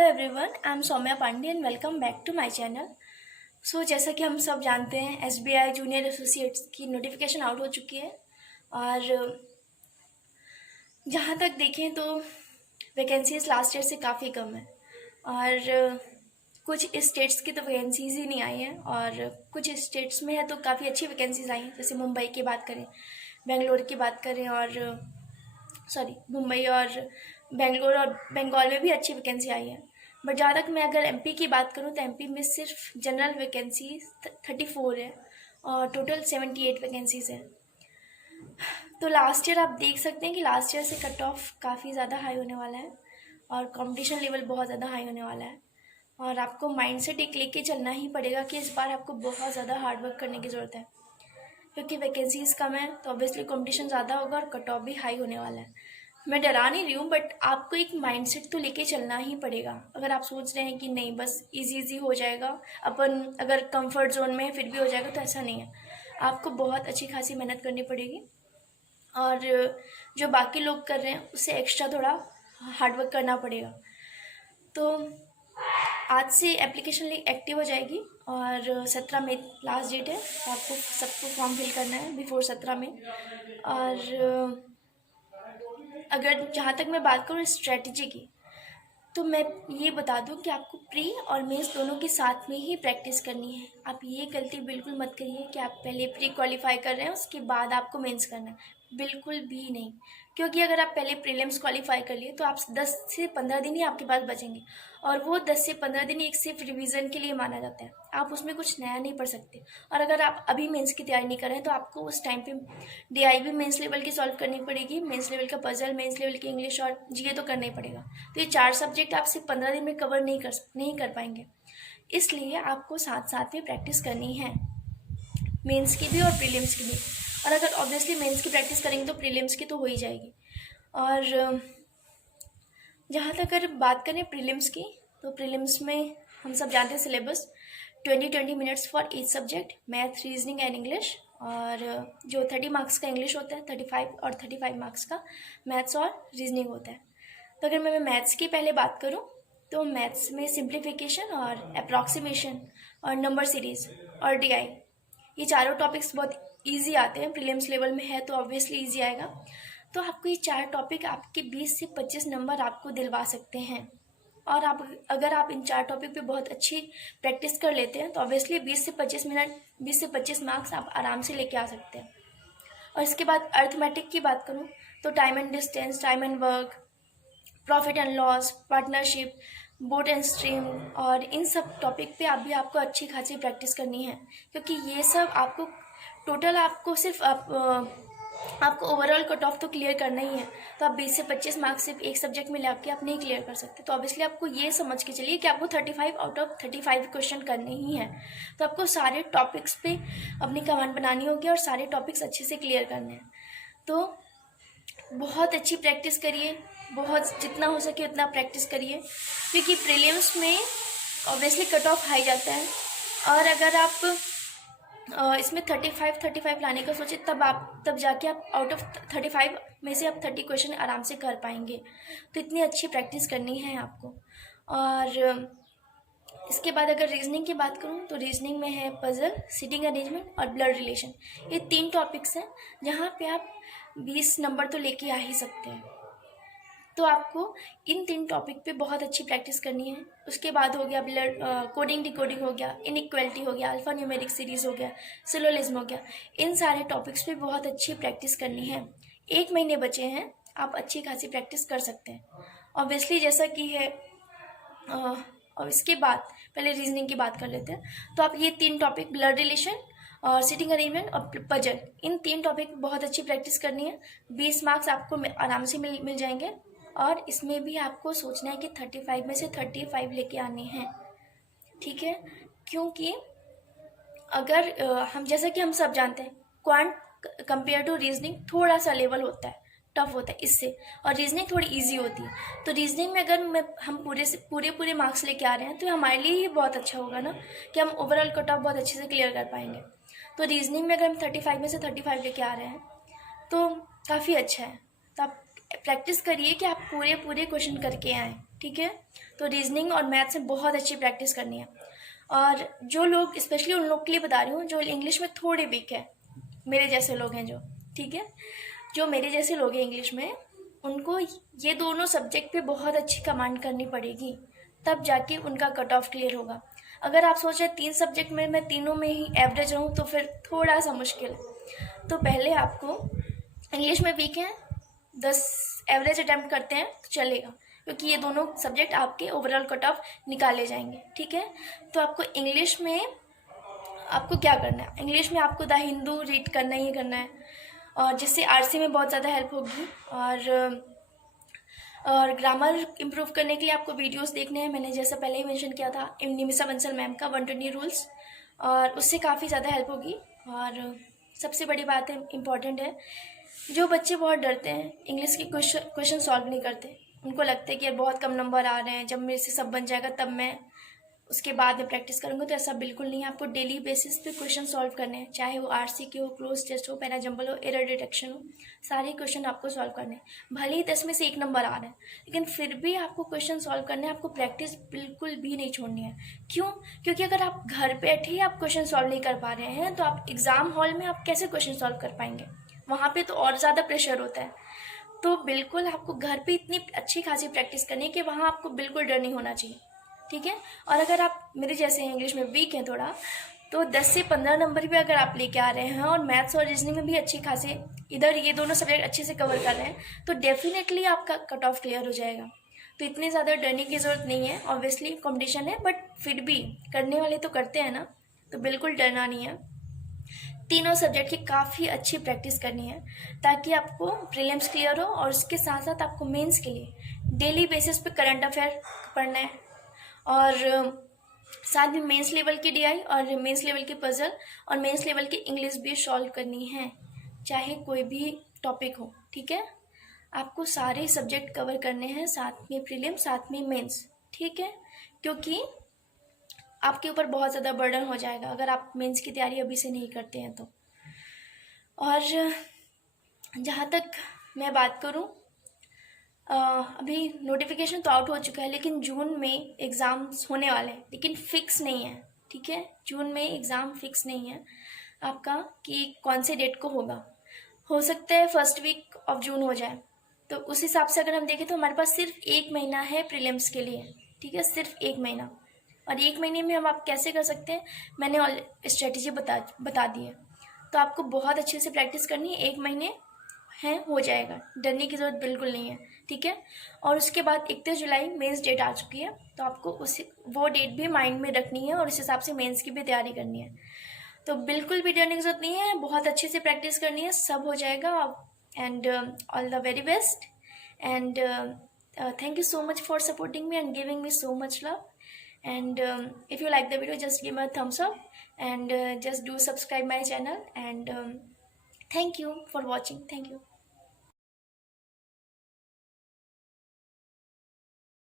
Hello everyone, I am Saumya Pandey and welcome back to my channel. जैसा कि हम सब जानते हैं, एसबीआई जूनियर एसोसिएट्स की नोटिफिकेशन आउट हो चुकी है और जहाँ तक देखें तो वैकेंसीज लास्ट ईयर से काफ़ी कम है और कुछ स्टेट्स की तो वैकेंसीज ही नहीं आई हैं और कुछ स्टेट्स में है तो काफ़ी अच्छी वैकेंसीज आई हैं। जैसे मुंबई की बात करें, बेंगलोर की बात करें और मुंबई और बेंगलोर और बंगाल में भी अच्छी वैकेंसी आई है। बट जहाँ तक मैं अगर एमपी की बात करूँ तो एमपी में सिर्फ जनरल वैकेंसी 34 है और टोटल 78 वैकेंसीज है। तो लास्ट ईयर आप देख सकते हैं कि लास्ट ईयर से कट ऑफ काफ़ी ज़्यादा हाई होने वाला है और कंपटीशन लेवल बहुत ज़्यादा हाई होने वाला है और आपको माइंड सेट एक लेके चलना ही पड़ेगा कि इस बार आपको बहुत ज़्यादा हार्ड वर्क करने की ज़रूरत है, क्योंकि वैकेंसीज़ कम है तो ऑब्वियसली कंपटीशन ज़्यादा होगा और कट ऑफ भी हाई होने वाला है। मैं डरा नहीं रही हूँ, बट आपको एक माइंडसेट तो लेके चलना ही पड़ेगा। अगर आप सोच रहे हैं कि नहीं बस इजी हो जाएगा, अपन अगर कंफर्ट जोन में है फिर भी हो जाएगा, तो ऐसा नहीं है। आपको बहुत अच्छी खासी मेहनत करनी पड़ेगी और जो बाकी लोग कर रहे हैं उससे एक्स्ट्रा थोड़ा हार्डवर्क करना पड़ेगा। तो आज से एप्लीकेशन एक्टिव हो जाएगी और 17 मई लास्ट डेट है, तो आपको सबको फॉर्म फिल करना है बिफोर 17 मई। और अगर जहाँ तक मैं बात करूँ स्ट्रेटजी की, तो मैं ये बता दूँ कि आपको प्री और मेंस दोनों के साथ में ही प्रैक्टिस करनी है। आप ये गलती बिल्कुल मत करिए कि आप पहले प्री क्वालिफाई कर रहे हैं उसके बाद आपको मेंस करना है, बिल्कुल भी नहीं। क्योंकि अगर आप पहले प्रीलिम्स क्वालिफाई कर लिए तो आप 10 से 15 दिन ही आपके पास बचेंगे और वो 10 से 15 दिन एक सिर्फ रिवीजन के लिए माना जाता है। आप उसमें कुछ नया नहीं पढ़ सकते। और अगर आप अभी मेंस की तैयारी नहीं कर रहे हैं तो आपको उस टाइम पे डीआईबी मेंस लेवल की सॉल्व करनी पड़ेगी, मेंस लेवल का पजल, मेंस लेवल की इंग्लिश और जीके तो करना ही पड़ेगा। तो ये 4 सब्जेक्ट आप सिर्फ 15 दिन में कवर नहीं कर पाएंगे, इसलिए आपको साथ साथ में प्रैक्टिस करनी है, मेंस की भी और प्रीलिम्स की भी। और अगर ऑब्वियसली मेंस की प्रैक्टिस करेंगे तो प्रीलिम्स की तो हो ही जाएगी। और जहाँ तक अगर बात करें प्रीलिम्स की, तो प्रीलिम्स में हम सब जानते हैं syllabus 20 minutes for each subject, math, reasoning and English. और जो 30 मार्क्स का इंग्लिश होता है 35 और 35 मार्क्स का मैथ्स और रीजनिंग होता है। तो अगर मैं मैथ्स की पहले बात करूँ तो मैथ्स में सिंप्लीफिकेशन और अप्रॉक्सीमेशन और नंबर सीरीज और डीआई, ये चारों टॉपिक्स बहुत इजी आते हैं। प्रीलिम्स लेवल में है तो ऑब्वियसली इजी आएगा। तो आपको ये 4 टॉपिक आपके 20 से 25 नंबर आपको दिलवा सकते हैं। और अगर आप इन 4 टॉपिक पे बहुत अच्छी प्रैक्टिस कर लेते हैं तो ऑब्वियसली 20 से 25 मार्क्स आप आराम से लेके आ सकते हैं। और इसके बाद अर्थमेटिक की बात करूँ तो time and distance, time and work, profit and loss, partnership, boat and stream और इन सब टॉपिक पे आपको अच्छी खासी प्रैक्टिस करनी है, क्योंकि ये सब आपको टोटल आपको सिर्फ आपको ओवरऑल कट ऑफ तो क्लियर करना ही है। तो आप 20 से 25 मार्क्स सिर्फ एक सब्जेक्ट में लाके आप नहीं क्लियर कर सकते। तो ऑब्वियसली आपको ये समझ के चलिए कि आपको 35 आउट ऑफ 35 क्वेश्चन करने ही हैं। तो आपको सारे टॉपिक्स पे अपनी कमांड बनानी होगी और सारे टॉपिक्स अच्छे से क्लियर करने हैं। तो बहुत अच्छी प्रैक्टिस करिए, बहुत जितना हो सके उतना प्रैक्टिस करिए, क्योंकि प्रीलिम्स में ऑब्वियसली कट ऑफ हाई जाता है। और अगर आप इसमें 35 लाने का सोचे तब जाके आप आउट ऑफ 35 में से आप 30 क्वेश्चन आराम से कर पाएंगे। तो इतनी अच्छी प्रैक्टिस करनी है आपको। और इसके बाद अगर रीजनिंग की बात करूँ तो रीजनिंग में है पजल, सिटिंग अरेंजमेंट और ब्लड रिलेशन। ये 3 टॉपिक्स हैं जहाँ पे आप 20 नंबर तो लेके आ ही सकते हैं। तो आपको इन 3 टॉपिक पे बहुत अच्छी प्रैक्टिस करनी है। उसके बाद हो गया ब्लड कोडिंग डिकोडिंग हो गया, इनइक्वालिटी हो गया, अल्फा न्यूमेरिक सीरीज हो गया, सिलोलिज्म हो गया। इन सारे टॉपिक्स पे बहुत अच्छी प्रैक्टिस करनी है। 1 महीने बचे हैं, आप अच्छी खासी प्रैक्टिस कर सकते हैं ऑब्वियसली, जैसा कि है। और इसके बाद पहले रीजनिंग की बात कर लेते हैं। तो आप ये 3 टॉपिक ब्लड रिलेशन और सिटिंग अरेंजमेंट और पजल, इन 3 टॉपिक बहुत अच्छी प्रैक्टिस करनी है। 20 मार्क्स आपको आराम से मिल जाएंगे। और इसमें भी आपको सोचना है कि 35 में से 35 लेके आने हैं, ठीक है। क्योंकि अगर हम जैसा कि हम सब जानते हैं क्वांट कंपेयर टू रीजनिंग थोड़ा सा लेवल होता है, टफ होता है इससे, और रीजनिंग थोड़ी इजी होती है। तो रीजनिंग में अगर हम पूरे मार्क्स लेके आ रहे हैं तो हमारे लिए ही बहुत अच्छा होगा ना, कि हम ओवरऑल कट ऑफ बहुत अच्छे से क्लियर कर पाएंगे। तो रीजनिंग में अगर हम 35 में से 35 लेके आ रहे हैं तो काफ़ी अच्छा है। तो आप प्रैक्टिस करिए कि आप पूरे पूरे क्वेश्चन करके आएँ, ठीक है। तो रीजनिंग और मैथ्स में बहुत अच्छी प्रैक्टिस करनी है। और जो लोग, स्पेशली उन लोग के लिए बता रही हूँ जो इंग्लिश में थोड़े वीक है, मेरे जैसे लोग हैं जो, ठीक है, जो मेरे जैसे लोग हैं इंग्लिश में, उनको ये दोनों सब्जेक्ट पे बहुत अच्छी कमांड करनी पड़ेगी, तब जाके उनका कट ऑफ क्लियर होगा। अगर आप सोच रहे 3 सब्जेक्ट में मैं तीनों में ही एवरेज रहूँ तो फिर थोड़ा सा मुश्किल है। तो पहले आपको, इंग्लिश में वीक हैं, 10 एवरेज अटैम्प्ट करते हैं तो चलेगा, क्योंकि ये दोनों सब्जेक्ट आपके ओवरऑल कट ऑफ निकाले जाएंगे, ठीक है। तो आपको इंग्लिश में आपको क्या करना है, इंग्लिश में आपको द हिंदू रीड करना ही करना है, और जिससे आरसी में बहुत ज़्यादा हेल्प होगी। और ग्रामर इम्प्रूव करने के लिए आपको वीडियोस देखने हैं, मैंने जैसा पहले ही मेंशन किया था निमिषा बंसल मैम का 120 रूल्स, और उससे काफ़ी ज़्यादा हेल्प होगी। और सबसे बड़ी बात है, इम्पॉर्टेंट है, जो बच्चे बहुत डरते हैं इंग्लिश के क्वेश्चन सॉल्व नहीं करते, उनको लगता है कि यार बहुत कम नंबर आ रहे हैं, जब मेरे से सब बन जाएगा तब मैं उसके बाद में प्रैक्टिस करूँगा, तो ऐसा बिल्कुल नहीं है। आपको डेली बेसिस पे क्वेश्चन सॉल्व करने हैं, चाहे वो आरसी के हो, क्लोज टेस्ट हो, पैरा जंबल हो, एरर डिटेक्शन हो, सारे क्वेश्चन आपको सॉल्व करने हैं। भले ही 10 में से 1 नंबर आ रहा है, लेकिन फिर भी आपको क्वेश्चन सॉल्व करने हैं, आपको प्रैक्टिस बिल्कुल भी नहीं छोड़नी है। क्यों? क्योंकि अगर आप घर बैठे ही आप क्वेश्चन सॉल्व नहीं कर पा रहे हैं, तो आप एग्ज़ाम हॉल में आप कैसे क्वेश्चन सॉल्व कर पाएंगे? वहाँ पर तो और ज़्यादा प्रेशर होता है। तो बिल्कुल आपको घर पे इतनी अच्छी खासी प्रैक्टिस करनी है कि वहाँ आपको बिल्कुल डर नहीं होना चाहिए, ठीक है। और अगर आप मेरे जैसे इंग्लिश में वीक हैं थोड़ा, तो 10 से 15 नंबर भी अगर आप लेके आ रहे हैं और मैथ्स और रीजनिंग में भी अच्छी खासे, इधर ये दोनों सब्जेक्ट अच्छे से कवर कर रहे हैं, तो डेफिनेटली आपका कट ऑफ क्लियर हो जाएगा। तो इतनी ज़्यादा डरने की ज़रूरत नहीं है। ऑब्वियसली कंपटीशन है, बट फिर भी करने वाले तो करते हैं ना, तो बिल्कुल डरना नहीं है। तीनों सब्जेक्ट की काफ़ी अच्छी प्रैक्टिस करनी है, ताकि आपको प्रीलिम्स क्लियर हो, और उसके साथ साथ आपको मेंस के लिए डेली बेसिस पे करंट अफेयर पढ़ना है, और साथ में मेंस लेवल की डीआई और मेंस लेवल की पजल और मेंस लेवल की इंग्लिश भी सॉल्व करनी है, चाहे कोई भी टॉपिक हो, ठीक है। आपको सारे सब्जेक्ट कवर करने हैं, साथ में प्रीलिम, साथ में मेंस, ठीक है, क्योंकि आपके ऊपर बहुत ज़्यादा बर्डन हो जाएगा अगर आप मेंस की तैयारी अभी से नहीं करते हैं तो। और जहाँ तक मैं बात करूँ, अभी नोटिफिकेशन तो आउट हो चुका है, लेकिन जून में एग्ज़ाम्स होने वाले हैं, लेकिन फिक्स नहीं है, ठीक है। जून में एग्ज़ाम फिक्स नहीं है आपका कि कौन से डेट को होगा। हो सकता है फर्स्ट वीक ऑफ जून हो जाए, तो उस हिसाब से अगर हम देखें तो हमारे पास सिर्फ 1 महीना है प्रीलिम्स के लिए, ठीक है, सिर्फ 1 महीना। और 1 महीने में हम आप कैसे कर सकते हैं, मैंने ऑल स्ट्रेटजी बता दी है। तो आपको बहुत अच्छे से प्रैक्टिस करनी है, 1 महीने है, हो जाएगा, डरने की ज़रूरत बिल्कुल नहीं है, ठीक है। और उसके बाद 31 जुलाई मेंस डेट आ चुकी है, तो आपको वो डेट भी माइंड में रखनी है, और उस हिसाब से मेंस की भी तैयारी करनी है। तो बिल्कुल भी डरने की ज़रूरत नहीं है, बहुत अच्छे से प्रैक्टिस करनी है, सब हो जाएगा। And all the very best, and thank you so much for supporting me and giving me so much love. And if you like the video, just give me a thumbs up, and just do subscribe my channel. And thank you for watching. Thank you.